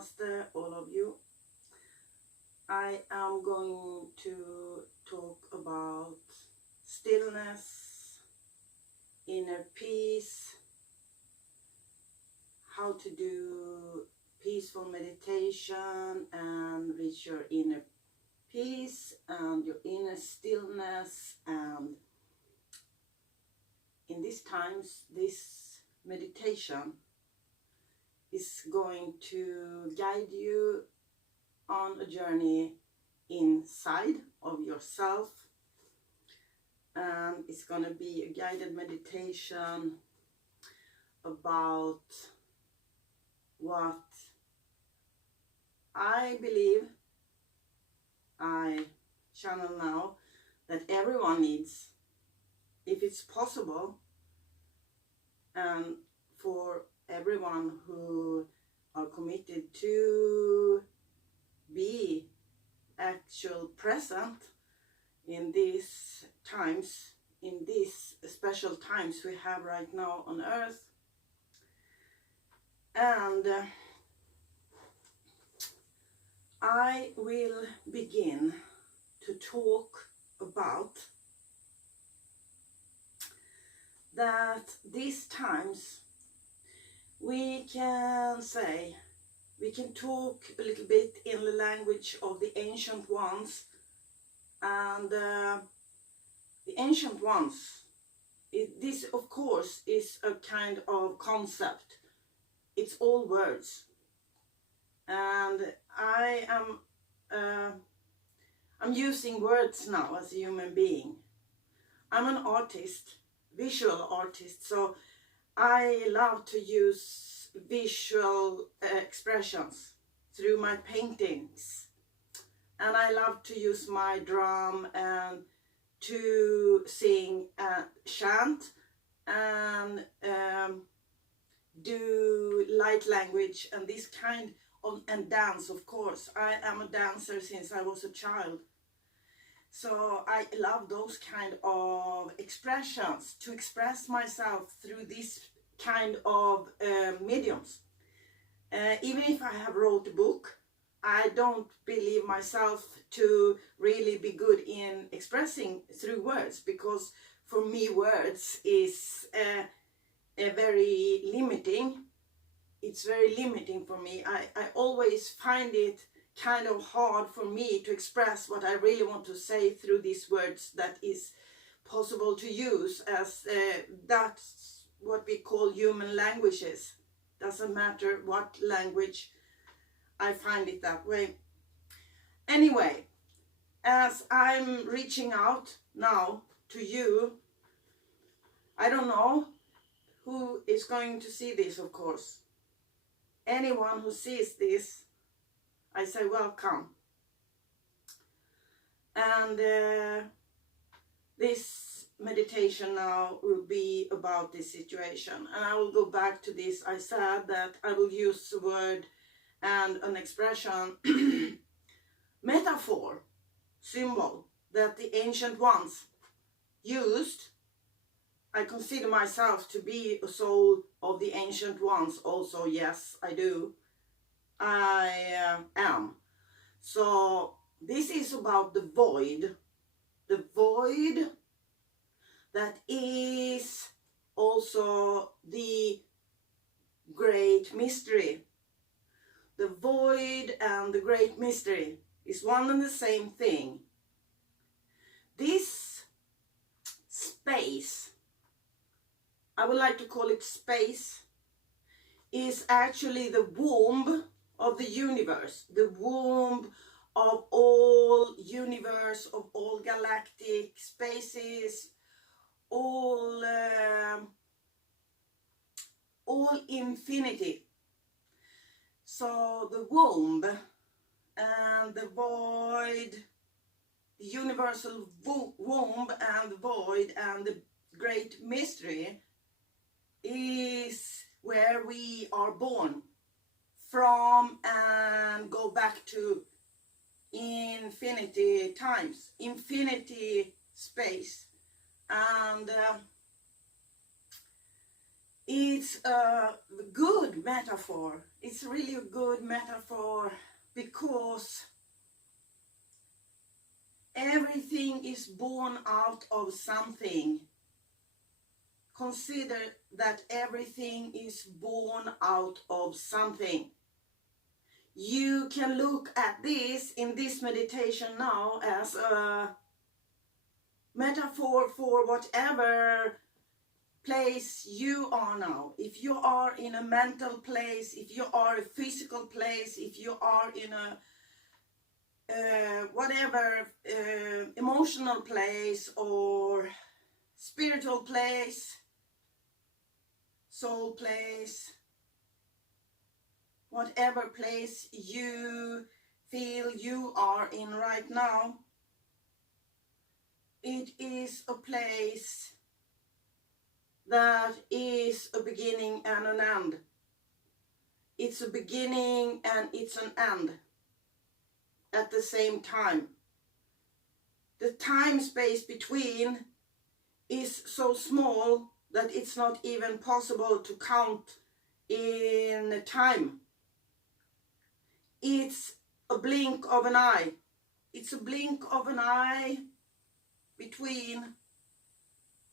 Namaste, all of you. I am going to talk about stillness, inner peace, how to do peaceful meditation and reach your inner peace and your inner stillness. And in these times, this meditation is going to guide you on a journey inside of yourself, and it's going to be a guided meditation about what I believe I channel now that everyone needs, if it's possible, and for everyone who are committed to be actual present in these times, in these special times we have right now on earth. And I will begin to talk about that these times we can talk a little bit in the language of the ancient ones. And the ancient ones, this of course is a kind of concept. It's all words. And I'm using words now as a human being. I'm an artist, visual artist, so I love to use visual expressions through my paintings, and I love to use my drum and to sing, chant, and do light language and this kind of, and dance, of course. I am a dancer since I was a child. So I love those kind of expressions, to express myself through this kind of mediums. Even if I have wrote a book, I don't believe myself to really be good in expressing through words, because for me words is very limiting. It's very limiting for me. I always find it kind of hard for me to express what I really want to say through these words that is possible to use, as that's what we call human languages. Doesn't matter what language, I find it that way. Anyway, as I'm reaching out now to you, I don't know who is going to see this, of course. Anyone who sees this, I say welcome. And this meditation now will be about this situation. And I will go back to this. I said that I will use a word and an expression, metaphor, symbol, that the ancient ones used. I consider myself to be a soul of the ancient ones also. Yes, I do. I am. So this is about the void that is also the great mystery. The void and the great mystery is one and the same thing. This space, I would like to call it space, is actually the womb of the universe, the womb of all universe, of all galactic spaces, all infinity. So the womb and the void, the universal womb and the void and the great mystery is where we are born from and go back to infinity times, infinity space. And it's a good metaphor. It's really a good metaphor because everything is born out of something. Consider that everything is born out of something. You can look at this in this meditation now as a metaphor for whatever place you are now. If you are in a mental place, if you are a physical place, if you are in a emotional place or spiritual place, soul place, whatever place you feel you are in right now, it is a place that is a beginning and an end. It's a beginning and it's an end at the same time. The time space between is so small that it's not even possible to count in time. It's a blink of an eye. It's a blink of an eye between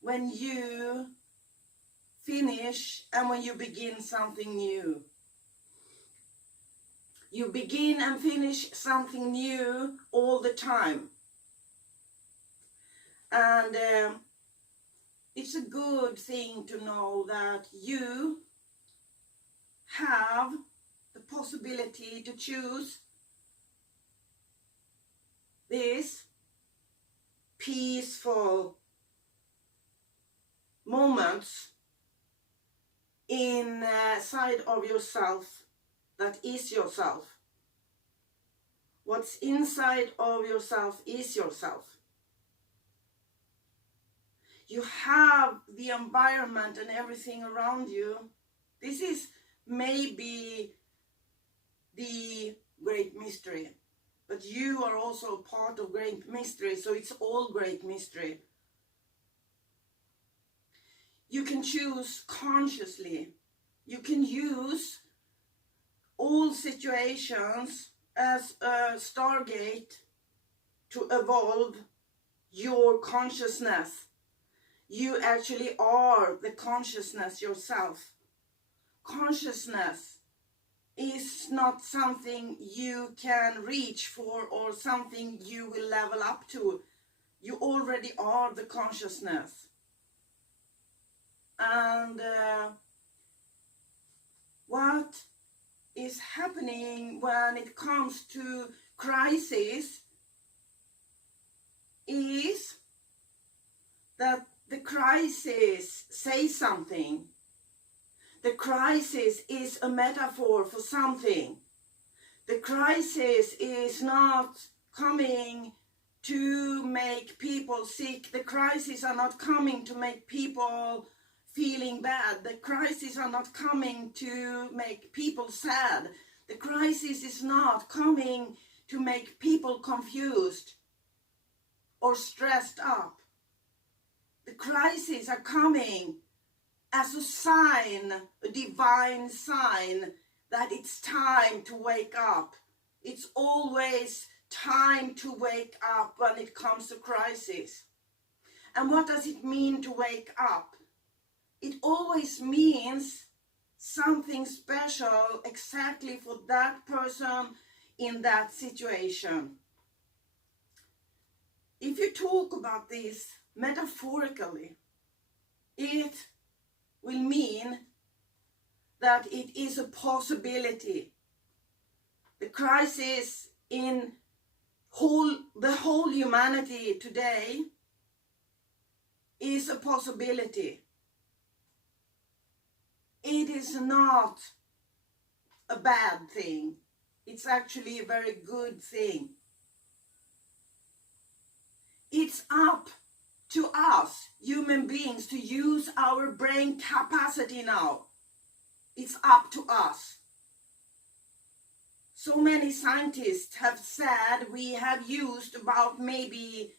when you finish and when you begin something new. You begin and finish something new all the time. And it's a good thing to know that you have the possibility to choose this peaceful moments inside of yourself that is yourself. What's inside of yourself is yourself. You have the environment and everything around you. This is maybe the great mystery. But you are also a part of great mystery, so it's all great mystery. You can choose consciously. You can use all situations as a stargate to evolve your consciousness. You actually are the consciousness yourself. Consciousness is not something you can reach for or something you will level up to. You already are the consciousness. And what is happening when it comes to crisis is that the crisis says something. The crisis is a metaphor for something. The crisis is not coming to make people sick. The crises are not coming to make people feeling bad. The crises are not coming to make people sad. The crisis is not coming to make people confused or stressed up. The crises are coming as a sign, a divine sign that it's time to wake up. It's always time to wake up when it comes to crisis. And what does it mean to wake up? It always means something special exactly for that person in that situation. If you talk about this metaphorically, it will mean that it is a possibility. The crisis in the whole humanity today is a possibility. It is not a bad thing. It's actually a very good thing. It's up to us, human beings, to use our brain capacity now. It's up to us. So many scientists have said we have used about maybe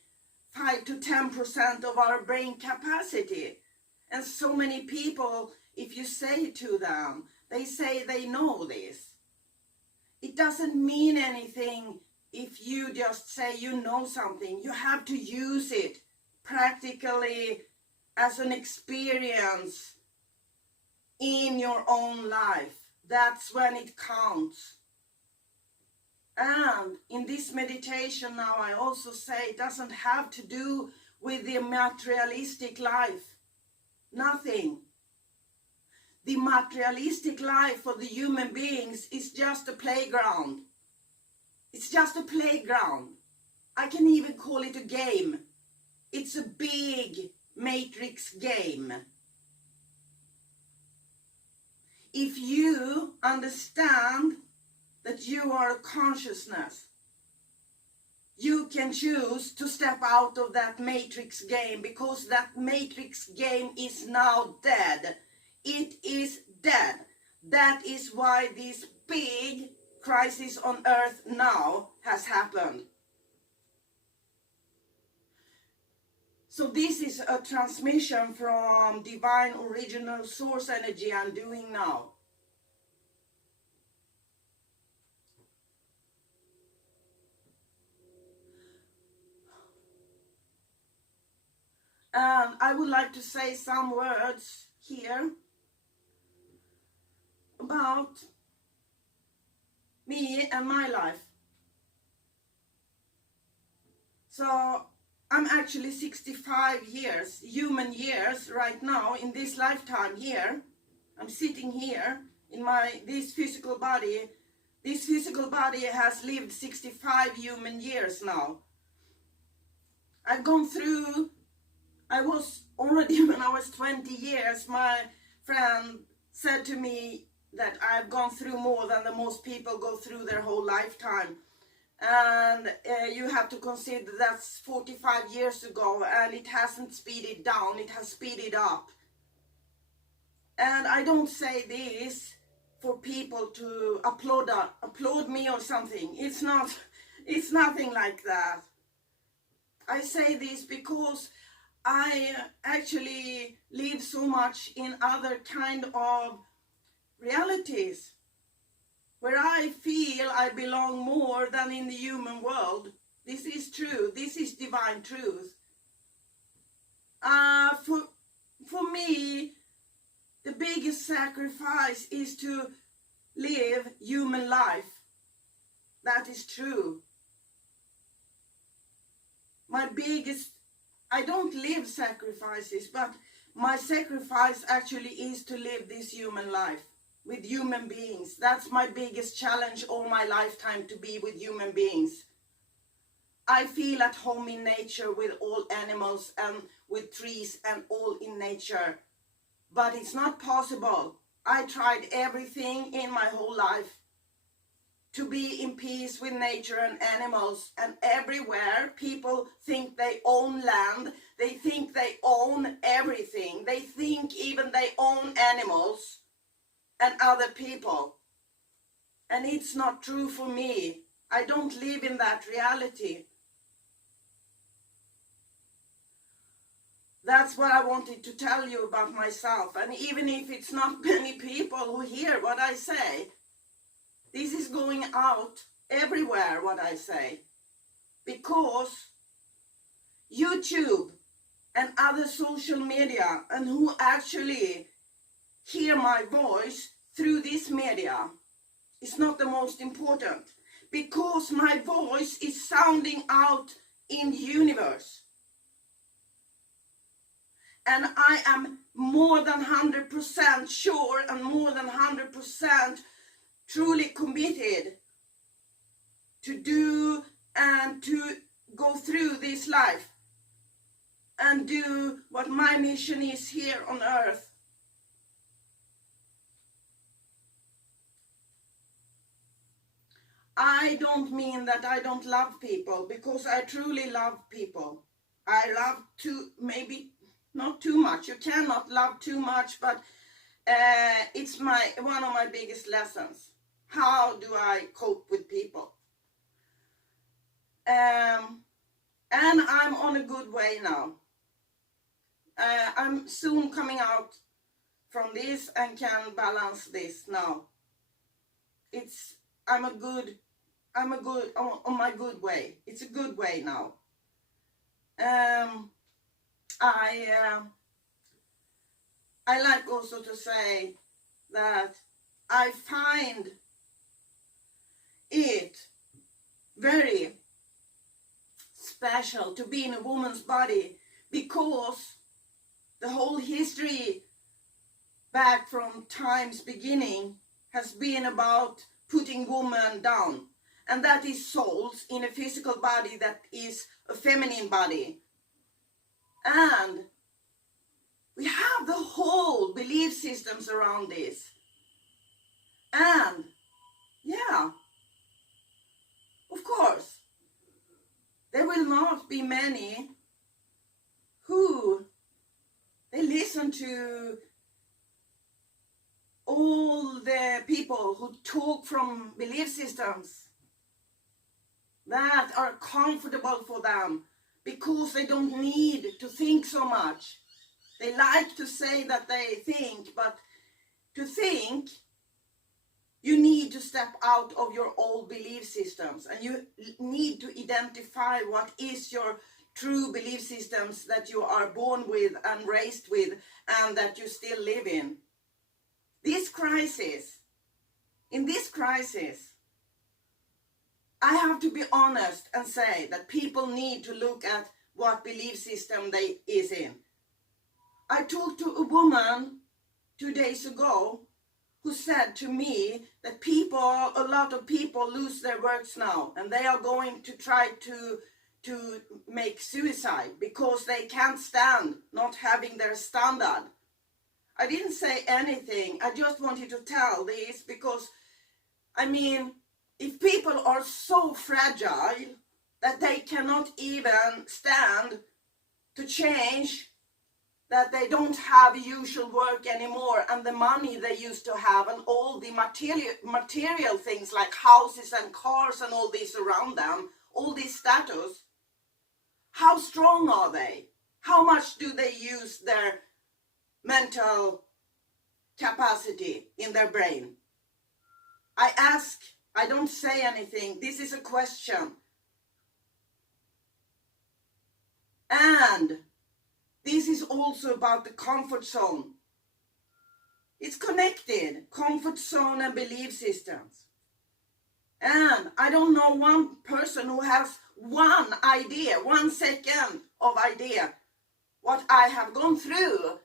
5 to 10% of our brain capacity. And so many people, if you say to them They say they know this. It doesn't mean anything if you just say you know something. You have to use it practically as an experience in your own life. That's when it counts. And in this meditation now, I also say it doesn't have to do with the materialistic life. Nothing. The materialistic life for the human beings is just a playground. It's just a playground. I can even call it a game. It's a big matrix game. If you understand that you are a consciousness, you can choose to step out of that matrix game, because that matrix game is now dead. It is dead. That is why this big crisis on earth now has happened. So this is a transmission from divine original source energy I'm doing now. And I would like to say some words here about me and my life. So I'm actually 65 years, human years right now in this lifetime here. I'm sitting here in this physical body. This physical body has lived 65 human years now. I've gone through, I was already when I was 20 years, my friend said to me that I've gone through more than the most people go through their whole lifetime. And you have to consider that's 45 years ago, and it hasn't speeded down, it has speeded up. And I don't say this for people to applaud me or something. It's nothing like that. I say this because I actually live so much in other kind of realities, where I feel I belong more than in the human world. This is true. This is divine truth. For me, the biggest sacrifice is to live human life. That is true. I don't live sacrifices, but my sacrifice actually is to live this human life with human beings. That's my biggest challenge all my lifetime, to be with human beings. I feel at home in nature with all animals and with trees and all in nature. But it's not possible. I tried everything in my whole life to be in peace with nature and animals, and everywhere people think they own land. They think they own everything. They think even they own animals and other people. And it's not true for me. I don't live in that reality. That's what I wanted to tell you about myself. And even if it's not many people who hear what I say, this is going out everywhere, what I say. Because YouTube and other social media, and who actually hear my voice through this media, is not the most important. Because my voice is sounding out in the universe. And I am more than 100% sure and more than 100% truly committed to do and to go through this life and do what my mission is here on earth. I don't mean that I don't love people, because I truly love people. I love to, maybe not too much. You cannot love too much, but it's one of my biggest lessons. How do I cope with people? And I'm on a good way now. I'm soon coming out from this and can balance this now. I'm on my good way. It's a good way now. I like also to say that I find it very special to be in a woman's body, because the whole history back from time's beginning has been about putting woman down, and that is souls in a physical body that is a feminine body. And we have the whole belief systems around this. And yeah, of course, there will not be many who they listen to all the people who talk from belief systems that are comfortable for them, because they don't need to think so much. They like to say that they think, but to think, you need to step out of your old belief systems, and you need to identify what is your true belief systems that you are born with and raised with and that you still live in. In this crisis, I have to be honest and say that people need to look at what belief system they is in. I talked to a woman 2 days ago who said to me that a lot of people lose their works now, and they are going to try to make suicide because they can't stand not having their standard. I didn't say anything. I just wanted to tell this because, I mean, if people are so fragile that they cannot even stand to change, that they don't have usual work anymore, and the money they used to have, and all the material things like houses and cars and all this around them, all this status, how strong are they? How much do they use their mental capacity in their brain? I ask, I don't say anything. This is a question. And this is also about the comfort zone. It's connected, comfort zone and belief systems. And I don't know one person who has one idea, 1 second of idea, what I have gone through.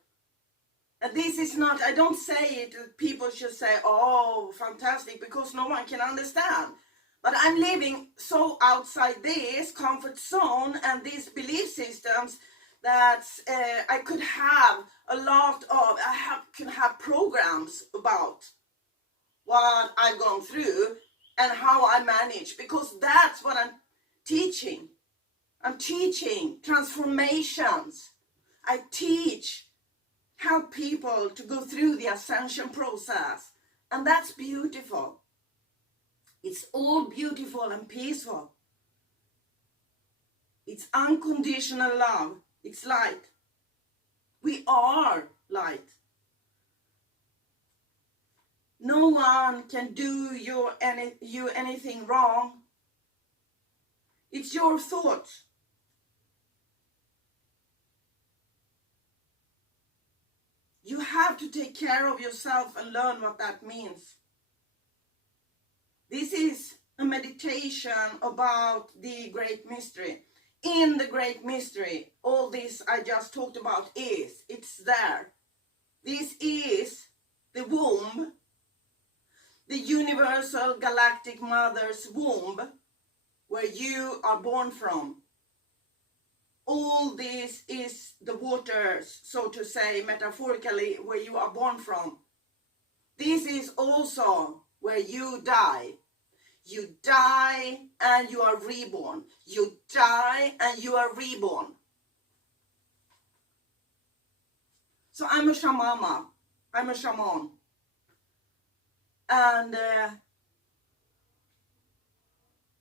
And this is not, I don't say it, people should say, oh, fantastic, because no one can understand. But I'm living so outside this comfort zone and these belief systems that I could have could have programs about what I've gone through and how I manage, because that's what I'm teaching. I'm teaching transformations. I help people to go through the ascension process, and that's beautiful. It's all beautiful and peaceful. It's unconditional love. It's light. We are light. No one can do you anything wrong. It's your thoughts. You have to take care of yourself and learn what that means. This is a meditation about the great mystery. In the great mystery, all this I just talked about it's there. This is the womb, the universal galactic mother's womb, where you are born from. All this is the waters, so to say, metaphorically, where you are born from. This is also where you die. You die and you are reborn. You die and you are reborn. So I'm a shamama. I'm a shaman. And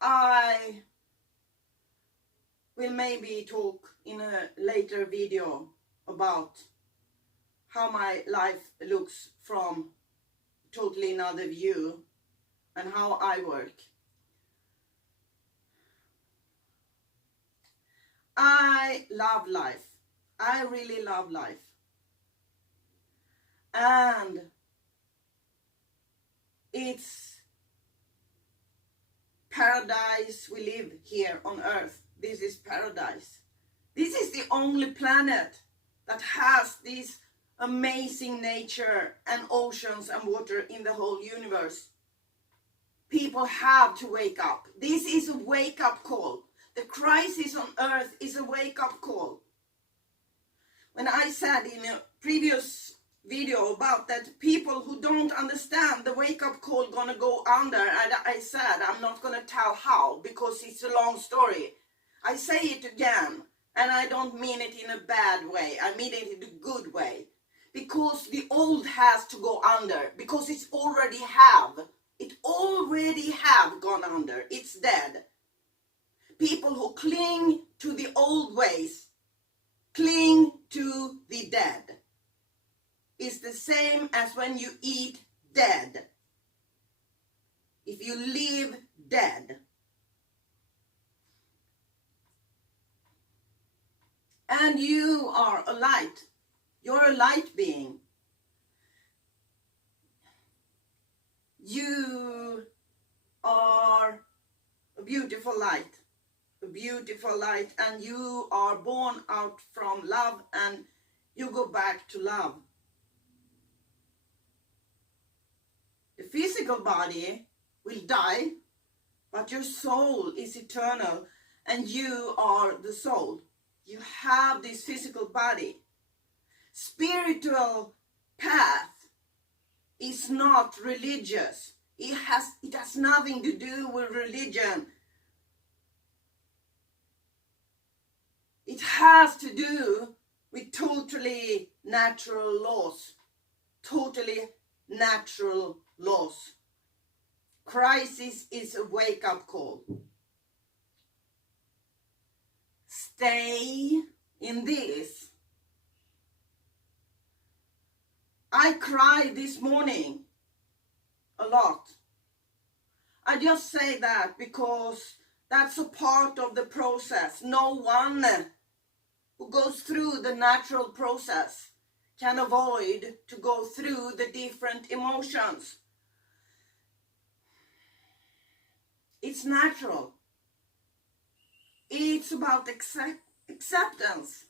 I will maybe talk in a later video about how my life looks from totally another view and how I work. I love life. I really love life. And it's paradise we live here on earth. This is paradise. This is the only planet that has this amazing nature and oceans and water in the whole universe. People have to wake up. This is a wake-up call. The crisis on earth is a wake-up call. When I said in a previous video about that people who don't understand the wake-up call gonna go under, I said I'm not gonna tell how because it's a long story. I say it again, and I don't mean it in a bad way. I mean it in a good way. Because the old has to go under. Because it already have gone under. It's dead. People who cling to the old ways, cling to the dead. It's the same as when you eat dead. If you live dead. And you are a light. You're a light being. You are a beautiful light. A beautiful light. And you are born out from love and you go back to love. The physical body will die, but your soul is eternal and you are the soul. You have this physical body. Spiritual path is not religious. It has nothing to do with religion. It has to do with totally natural laws. Totally natural laws. Crisis is a wake-up call. Stay in this. I cried this morning a lot. I just say that because that's a part of the process. No one who goes through the natural process can avoid to go through the different emotions. It's natural. It's about acceptance.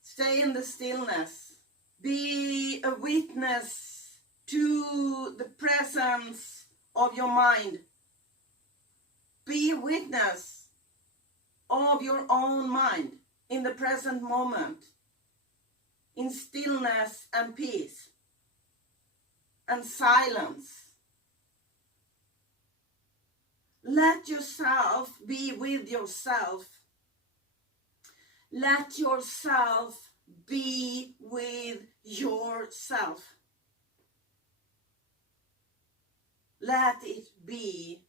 Stay in the stillness. Be a witness to the presence of your mind. Be a witness of your own mind in the present moment. In stillness and peace. And silence. Let yourself be with yourself. Let yourself be with yourself. Let it be.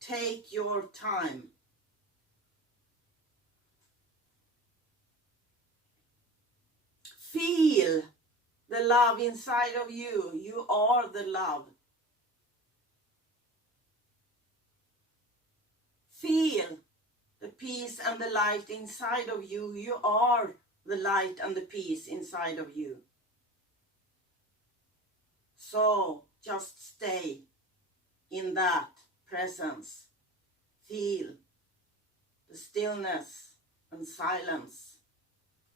Take your time. Feel the love inside of you. You are the love. Feel the peace and the light inside of you. You are the light and the peace inside of you. So just stay in that presence. Feel the stillness and silence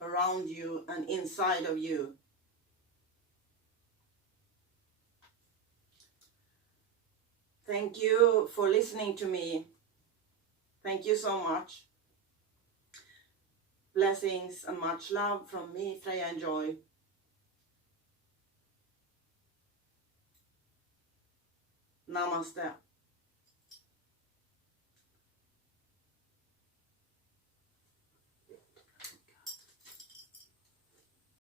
around you and inside of you. Thank you for listening to me. Thank you so much. Blessings and much love from me, Freja Enjoy. Namaste.